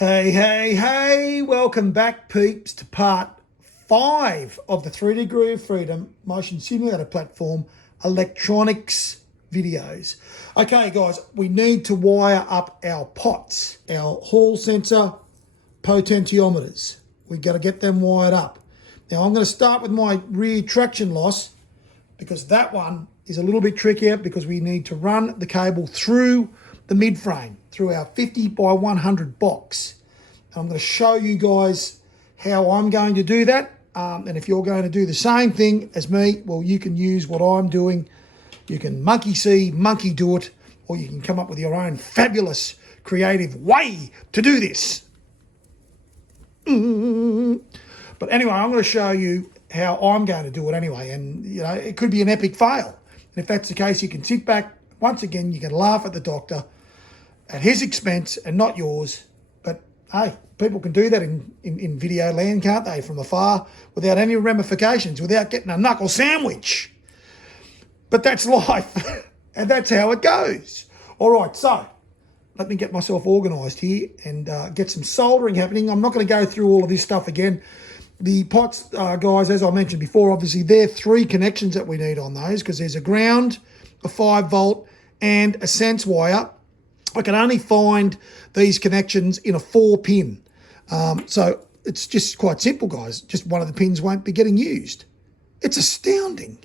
Hey, welcome back, peeps, to part 5 of the 3 Degree of Freedom motion simulator platform electronics videos. Okay, guys, we need to wire up our pots, our hall sensor potentiometers. We've got to get them wired up. Now, I'm going to start with my rear traction loss because that one is a little bit trickier because we need to run the cable through the mid-frame, through our 50 by 100 box. I'm going to show you guys how I'm going to do that. And if you're going to do the same thing as me, well, you can use what I'm doing. You can monkey see, monkey do it, or you can come up with your own fabulous, creative way to do this. But anyway, I'm going to show you how I'm going to do it anyway. And, you know, it could be an epic fail. And if that's the case, you can sit back. Once again, you can laugh at the doctor at his expense and not yours. But hey, people can do that in video land, can't they, from afar, without any ramifications, without getting a knuckle sandwich. But that's life, and that's how it goes. All right, so let me get myself organised here and get some soldering happening. I'm not going to go through all of this stuff again. The pots, guys, as I mentioned before, obviously there are 3 connections that we need on those because there's a ground, a 5 volt, and a sense wire. I can only find these connections in a 4-pin. So it's just quite simple, guys. Just one of the pins won't be getting used. It's astounding,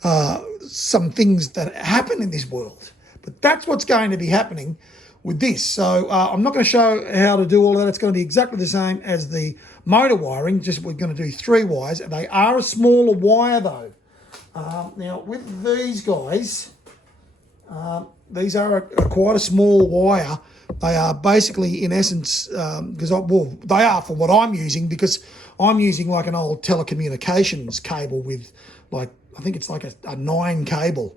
some things that happen in this world. But that's what's going to be happening with this. So I'm not going to show how to do all of that. It's going to be exactly the same as the motor wiring, just we're going to do 3 wires. They are a smaller wire, though. Now, with these guys... these are quite a small wire. They are basically, in essence, they are for what I'm using, because I'm using like an old telecommunications cable with, like, I think it's like a 9 cable.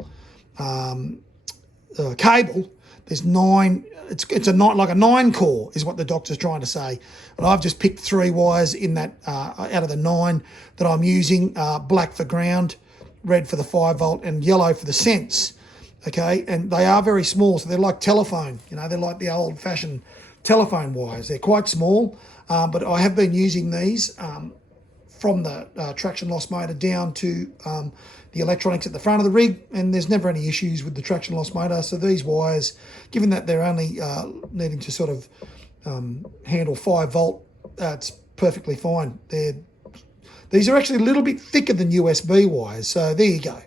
Cable. There's 9. It's a 9, like a 9 core is what the doctor's trying to say. And I've just picked 3 wires in that out of the 9 that I'm using. Black for ground, red for the 5 volt, and yellow for the sense. Okay, and they are very small, so they're like telephone, you know, they're like the old-fashioned telephone wires. They're quite small, but I have been using these from the traction loss motor down to the electronics at the front of the rig, and there's never any issues with the traction loss motor. So these wires, given that they're only needing to sort of handle 5 volt, it's perfectly fine. These are actually a little bit thicker than USB wires, so there you go.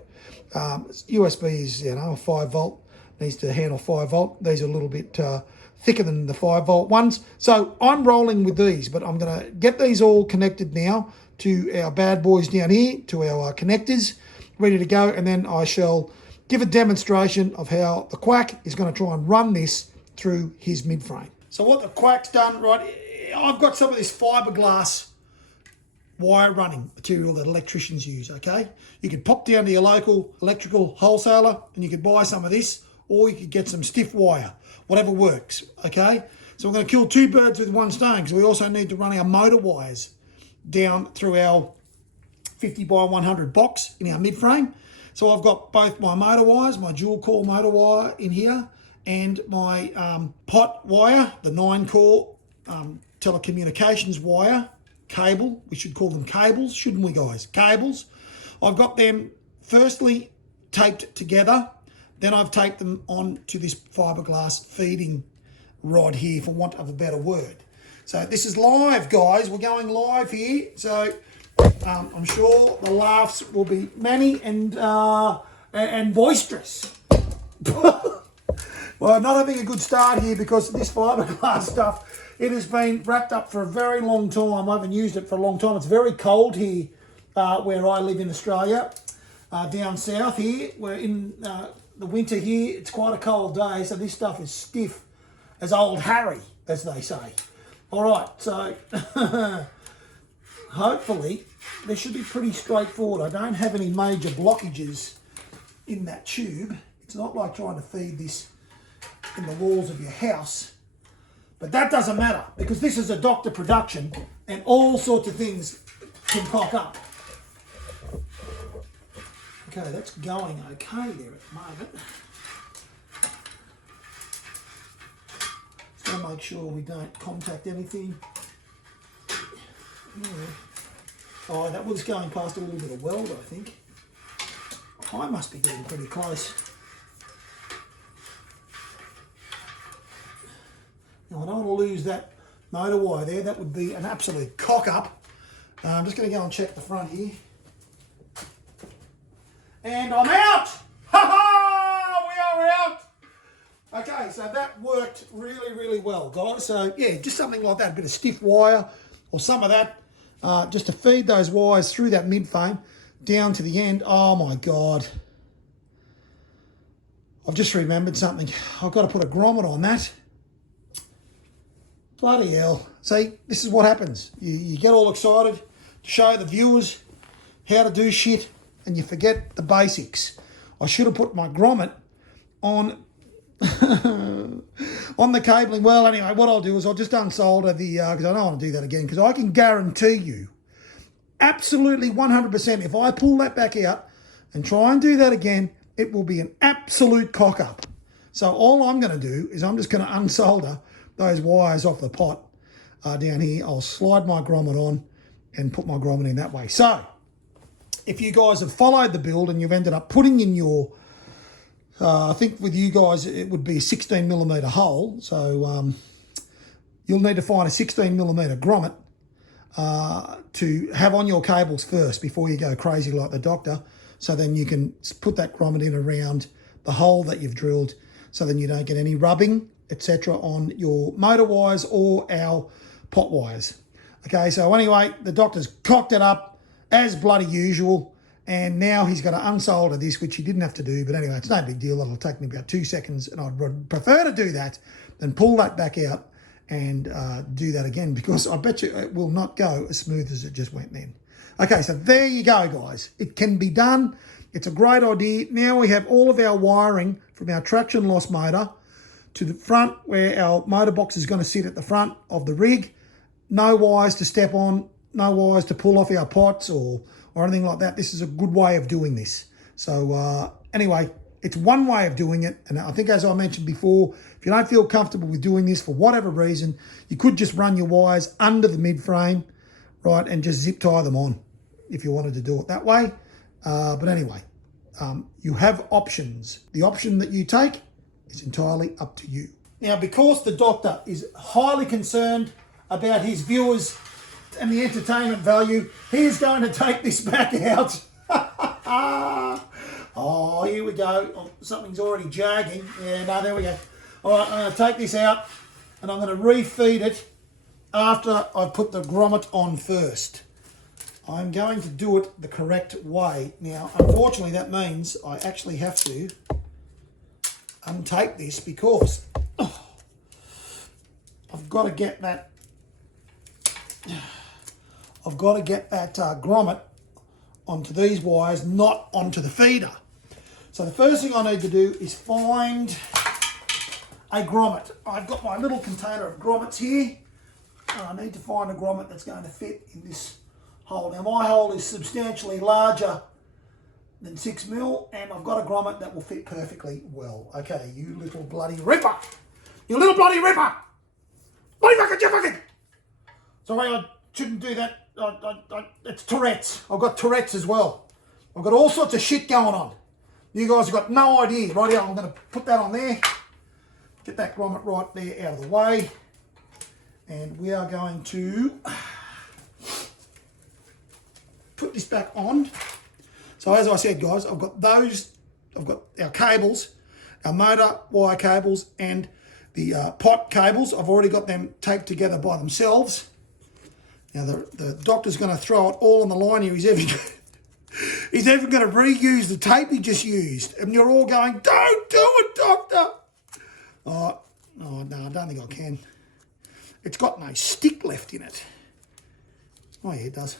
USB is, you know, a 5 volt, needs to handle 5 volt. These are a little bit thicker than the 5 volt ones. So I'm rolling with these, but I'm going to get these all connected now to our bad boys down here, to our connectors, ready to go. And then I shall give a demonstration of how the quack is going to try and run this through his mid-frame. So what the quack's done, right, I've got some of this fiberglass wire running material that electricians use, okay? You could pop down to your local electrical wholesaler and you could buy some of this, or you could get some stiff wire, whatever works, okay? So we're going to kill 2 birds with 1 stone, because we also need to run our motor wires down through our 50 by 100 box in our mid-frame. So I've got both my motor wires, my dual core motor wire in here, and my pot wire, the 9 core telecommunications wire, cable. We should call them cables, shouldn't we, guys? Cables. I've got them firstly taped together, then I've taped them onto this fiberglass feeding rod here, for want of a better word. So this is live, guys. We're going live here, so I'm sure the laughs will be many and boisterous. Well, I'm not having a good start here because this fiberglass stuff, it has been wrapped up for a very long time. I haven't used it for a long time. It's very cold here where I live in Australia. Down south here, we're in the winter here. It's quite a cold day, so this stuff is stiff as old Harry, as they say. All right, so hopefully this should be pretty straightforward. I don't have any major blockages in that tube. It's not like trying to feed this in the walls of your house. But that doesn't matter, because this is a doctor production and all sorts of things can pop up. Okay, that's going okay there at the moment. Let's go make sure we don't contact anything. Yeah. Oh, that was going past a little bit of weld, I think. I must be getting pretty close. Now, I don't want to lose that motor wire there. That would be an absolute cock up. I'm just going to go and check the front here. And I'm out! Ha-ha! We are out! Okay, so that worked really, really well, guys. So, yeah, just something like that, a bit of stiff wire or some of that, just to feed those wires through that mid-frame down to the end. Oh, my God. I've just remembered something. I've got to put a grommet on that. Bloody hell. See, this is what happens. You get all excited to show the viewers how to do shit, and you forget the basics. I should have put my grommet on on the cabling. Well, anyway, what I'll do is I'll just unsolder the, because I don't want to do that again, because I can guarantee you, absolutely 100%, if I pull that back out and try and do that again, it will be an absolute cock up. So all I'm going to do is I'm just going to unsolder those wires off the pot down here. I'll slide my grommet on and put my grommet in that way. So if you guys have followed the build and you've ended up putting in your, I think with you guys it would be a 16mm hole. So you'll need to find a 16mm grommet to have on your cables first before you go crazy like the doctor. So then you can put that grommet in around the hole that you've drilled, so then you don't get any rubbing, etc. on your motor wires or our pot wires. Okay, so anyway, the doctor's cocked it up as bloody usual, and now he's got to unsolder this, which he didn't have to do, but anyway, it's no big deal. It'll take me about 2 seconds, and I'd prefer to do that than pull that back out and do that again, because I bet you it will not go as smooth as it just went then. Okay, so there you go, guys. It can be done. It's a great idea. Now we have all of our wiring from our traction loss motor to the front, where our motor box is going to sit at the front of the rig. No wires to step on, no wires to pull off our pots or anything like that. This is a good way of doing this. So anyway, it's one way of doing it. And I think, as I mentioned before, if you don't feel comfortable with doing this for whatever reason, you could just run your wires under the mid frame, right, and just zip tie them on if you wanted to do it that way. But anyway, you have options. The option that you take is entirely up to you. Now, because the doctor is highly concerned about his viewers and the entertainment value, he is going to take this back out. Oh, here we go. Oh, something's already jagging. Yeah, no, there we go. All right, I'm going to take this out and I'm going to refeed it after I put the grommet on first. I'm going to do it the correct way. Now, unfortunately, that means I actually have to untape this, because I've got to get that grommet onto these wires, not onto the feeder. So the first thing I need to do is find a grommet. I've got my little container of grommets here, and I need to find a grommet that's going to fit in this hole. Now, my hole is substantially larger than 6mm, and I've got a grommet that will fit perfectly well. Okay, you little bloody ripper! You little bloody ripper! Bloody fucking! Sorry, I shouldn't do that. It's Tourette's. I've got Tourette's as well. I've got all sorts of shit going on. You guys have got no idea. Right here, I'm going to put that on there. Get that grommet right there out of the way. And we are going to put this back on. So as I said, guys, I've got our cables, our motor wire cables, and the pot cables. I've already got them taped together by themselves. Now the doctor's going to throw it all on the line here. He's even going to reuse the tape he just used. And you're all going, don't do it, doctor. Oh no, I don't think I can. It's got no stick left in it. Oh yeah, it does.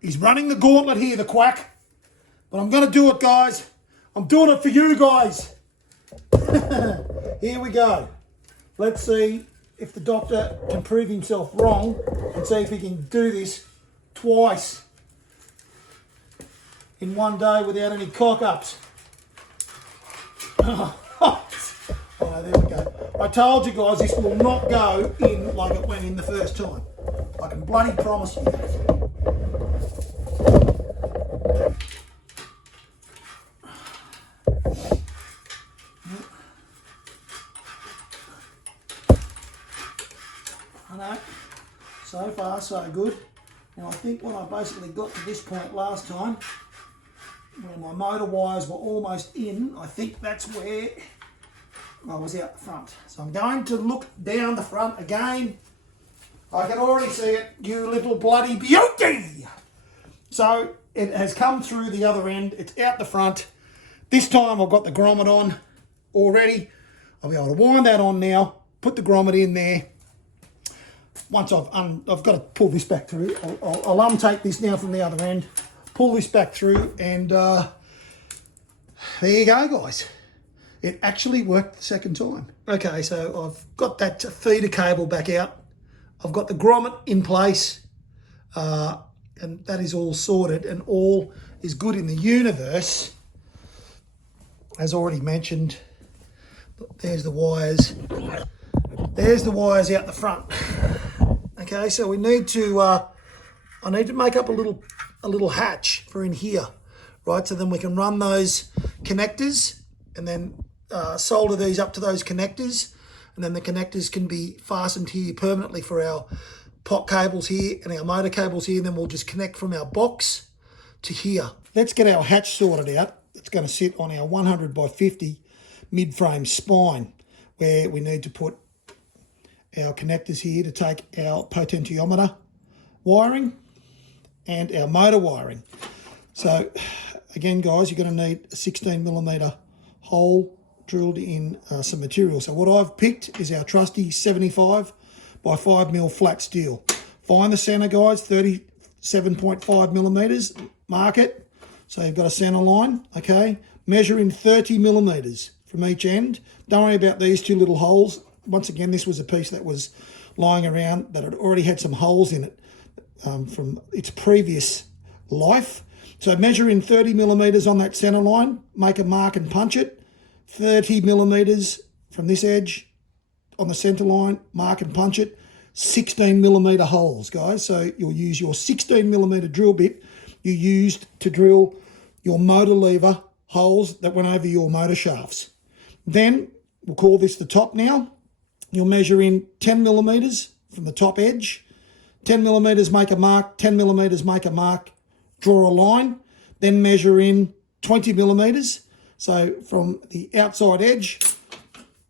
He's running the gauntlet here, the quack. But I'm going to do it, guys. I'm doing it for you guys. Here we go. Let's see if the doctor can prove himself wrong and see if he can do this twice in one day without any cock-ups. Oh, there we go. I told you guys this will not go in like it went in the first time. I can bloody promise you that. I know, so far so good. Now I think when I basically got to this point last time, when my motor wires were almost in, I think that's where I was out the front. So I'm going to look down the front again. I can already see it, you little bloody beauty! So it has come through the other end, it's out the front. This time I've got the grommet on already. I'll be able to wind that on now, put the grommet in there. Once I've got to pull this back through. I'll untake this now from the other end, pull this back through, and there you go, guys. It actually worked the second time. Okay, so I've got that feeder cable back out. I've got the grommet in place, and that is all sorted, and all is good in the universe. As already mentioned, there's the wires. There's the wires out the front. Okay, so we need to, I need to make up a little hatch for in here, right? So then we can run those connectors and then solder these up to those connectors, and then the connectors can be fastened here permanently for our pot cables here and our motor cables here, and then we'll just connect from our box to here. Let's get our hatch sorted out. It's going to sit on our 100 by 50 mid-frame spine, where we need to put our connectors here to take our potentiometer wiring and our motor wiring. So again, guys, you're going to need a 16mm hole drilled in some material. So what I've picked is our trusty 75 by 5mm flat steel. Find the center, guys, 37.5mm, mark it. So you've got a center line, okay? Measure in 30mm from each end. Don't worry about these two little holes. Once again, this was a piece that was lying around that had already had some holes in it from its previous life. So measure in 30mm on that center line, make a mark and punch it. 30mm from this edge on the center line, mark and punch it. 16mm holes, guys. So you'll use your 16mm drill bit you used to drill your motor lever holes that went over your motor shafts. Then we'll call this the top now. You'll measure in 10mm from the top edge. 10mm make a mark, 10mm make a mark, draw a line. Then measure in 20mm. So from the outside edge,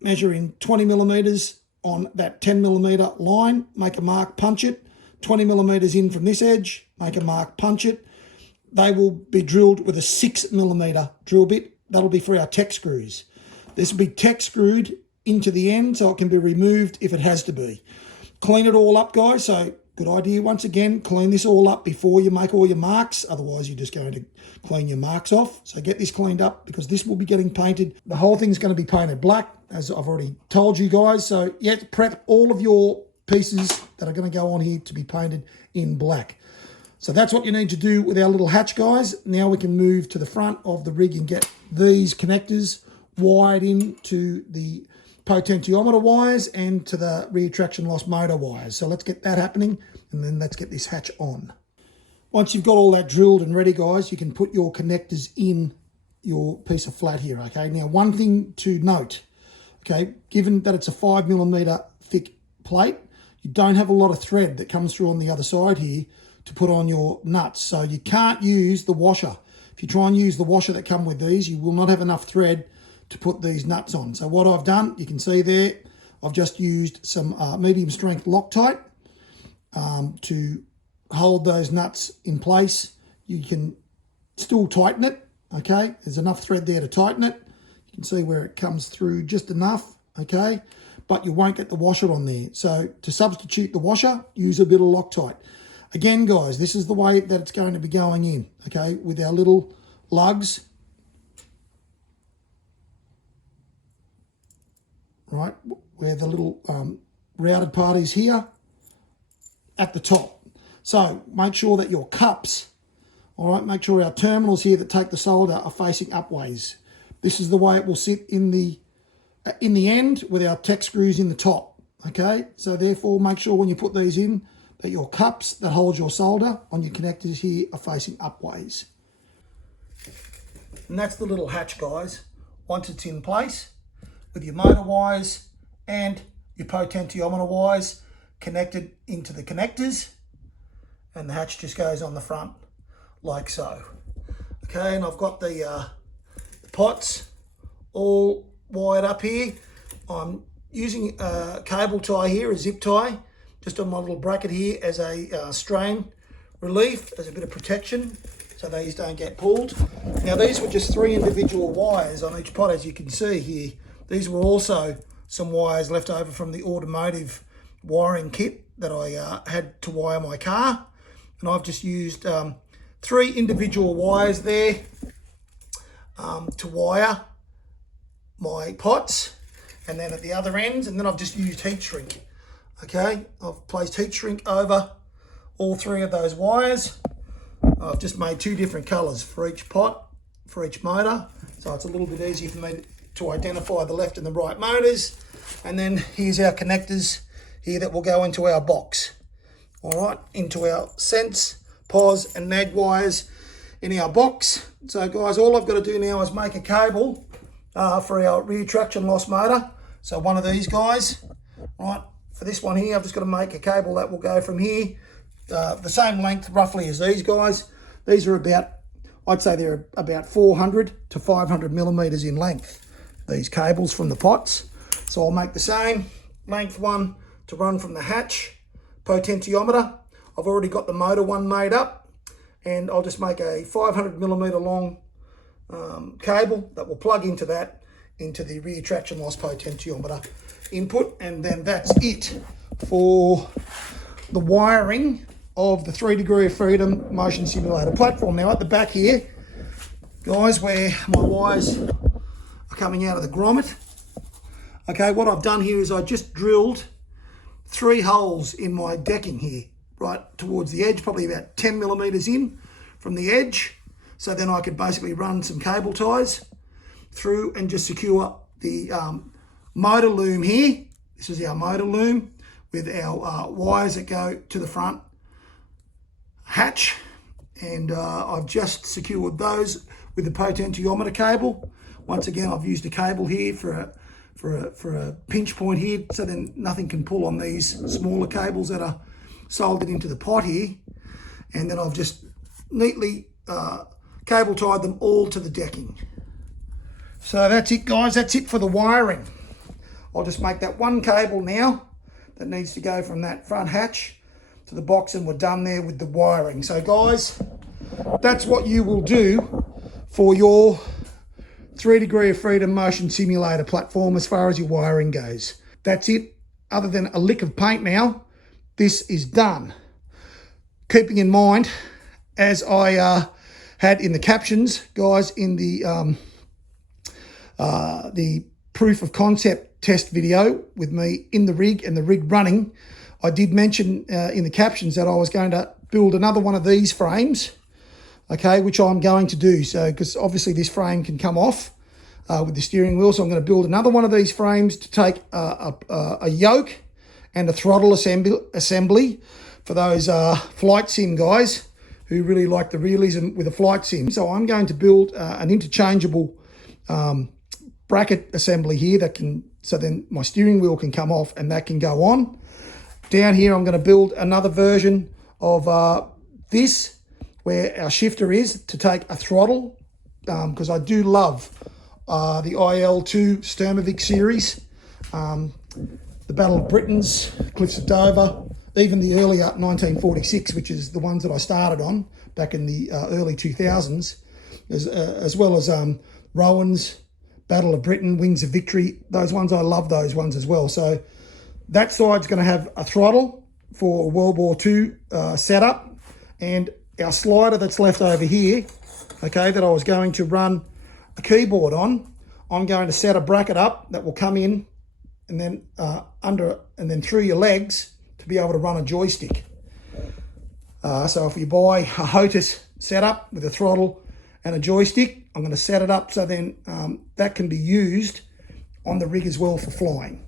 measure in 20mm on that 10mm line, make a mark, punch it. 20mm in from this edge, make a mark, punch it. They will be drilled with a 6mm drill bit. That'll be for our tech screws. This will be tech screwed into the end so it can be removed if it has to be. Clean it all up, guys. So good idea, once again, clean this all up before you make all your marks. Otherwise, you're just going to clean your marks off. So get this cleaned up because this will be getting painted. The whole thing's going to be painted black, as I've already told you guys. So yeah, prep all of your pieces that are going to go on here to be painted in black. So that's what you need to do with our little hatch, guys. Now we can move to the front of the rig and get these connectors wired into the potentiometer wires and to the rear traction loss motor wires. So let's get that happening, and then let's get this hatch on. Once you've got all that drilled and ready, guys, you can put your connectors in your piece of flat here, okay? Now, one thing to note, okay, given that it's a 5mm thick plate, you don't have a lot of thread that comes through on the other side here to put on your nuts, so you can't use the washer. If you try and use the washer that come with these, you will not have enough thread to put these nuts on. So what I've done, you can see there, I've just used some medium strength Loctite to hold those nuts in place. You can still tighten it, okay? There's enough thread there to tighten it. You can see where it comes through just enough, okay? But you won't get the washer on there. So to substitute the washer, use a bit of Loctite. Again, guys, this is the way that it's going to be going in, okay? With our little lugs, right, where the little routed part is here at the top. So make sure that your cups, all right, make sure our terminals here that take the solder are facing upways. this is the way it will sit in the end with our tech screws in the top. Okay, so therefore make sure when you put these in that your cups that hold your solder on your connectors here are facing upways. And that's the little hatch, guys. Once it's in place with your motor wires and your potentiometer wires connected into the connectors, and the hatch just goes on the front like so. Okay, and I've got the pots all wired up here. I'm using a cable tie here, a zip tie, just on my little bracket here as a strain relief, as a bit of protection, so these don't get pulled. Now these were just 3 individual wires on each pot, as you can see here. These were also some wires left over from the automotive wiring kit that I had to wire my car. And I've just used 3 individual wires there to wire my pots, and then at the other ends, and then I've just used heat shrink. Okay, I've placed heat shrink over all 3 of those wires. I've just made 2 different colors for each pot, for each motor, so it's a little bit easier for me to identify the left and the right motors. And then here's our connectors here that will go into our box. All right, into our sense, pos and nag wires in our box. So guys, all I've got to do now is make a cable for our rear traction loss motor. So one of these guys, right, for this one here, I've just got to make a cable that will go from here, the same length roughly as these guys. These are about, I'd say they're about 400 to 500 millimeters in length, these cables from the pots. So I'll make the same length one to run from the hatch potentiometer. I've already got the motor one made up, and I'll just make a 500 millimeter long cable that will plug into that, into the rear traction loss potentiometer input, and then that's it for the wiring of the 3 degree of freedom motion simulator platform. Now at the back here, guys, where my wires are coming out of the grommet, okay, what I've done here is I just drilled 3 holes in my decking here, right towards the edge, probably about 10 millimeters in from the edge. So then I could basically run some cable ties through and just secure the motor loom here. This is our motor loom with our wires that go to the front hatch. And I've just secured those with the potentiometer cable. Once again, I've used a cable here for a pinch point here, so then nothing can pull on these smaller cables that are soldered into the pot here. And then I've just neatly cable tied them all to the decking. So that's it, guys. That's it for the wiring. I'll just make that one cable now that needs to go from that front hatch to the box, and we're done there with the wiring. So guys, that's what you will do for your 3 degree of freedom motion simulator platform as far as your wiring goes. That's it. Other than a lick of paint now, this is done. Keeping in mind, as I had in the captions, guys, in the proof of concept test video with me in the rig and the rig running, I did mention in the captions that I was going to build another one of these frames, okay, which I'm going to do. So, because obviously this frame can come off with the steering wheel, so I'm going to build another one of these frames to take a yoke and a throttle assembly for those flight sim guys who really like the realism with a flight sim. So I'm going to build an interchangeable bracket assembly here that can, so then my steering wheel can come off and that can go on. Down here, I'm going to build another version of this, where our shifter is to take a throttle, because I do love the IL-2 Sturmovik series, the Battle of Britons, Cliffs of Dover, even the earlier 1946, which is the ones that I started on back in the early 2000s, as well as Rowan's, Battle of Britain, Wings of Victory. Those ones, I love those ones as well. So that side's going to have a throttle for World War II setup, and our slider that's left over here, okay, that I was going to run a keyboard on, I'm going to set a bracket up that will come in and then under and then through your legs to be able to run a joystick. So if you buy a HOTUS setup with a throttle and a joystick, I'm going to set it up so then that can be used on the rig as well for flying.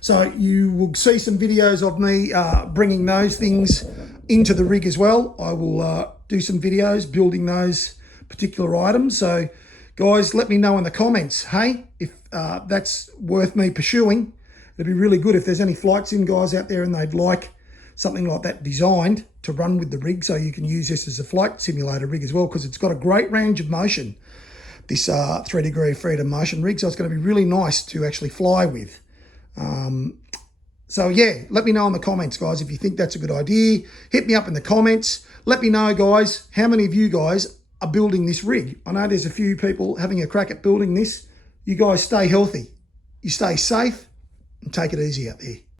So you will see some videos of me bringing those things into the rig as well. I will do some videos building those particular items. So guys, let me know in the comments, hey, if that's worth me pursuing. It'd be really good if there's any flight sim guys out there and they'd like something like that designed to run with the rig, so you can use this as a flight simulator rig as well, because it's got a great range of motion, this 3 degree of freedom motion rig. So it's going to be really nice to actually fly with. So yeah, let me know in the comments, guys, if you think that's a good idea. Hit me up in the comments. Let me know, guys, how many of you guys are building this rig. I know there's a few people having a crack at building this. You guys stay healthy. You stay safe and take it easy out there.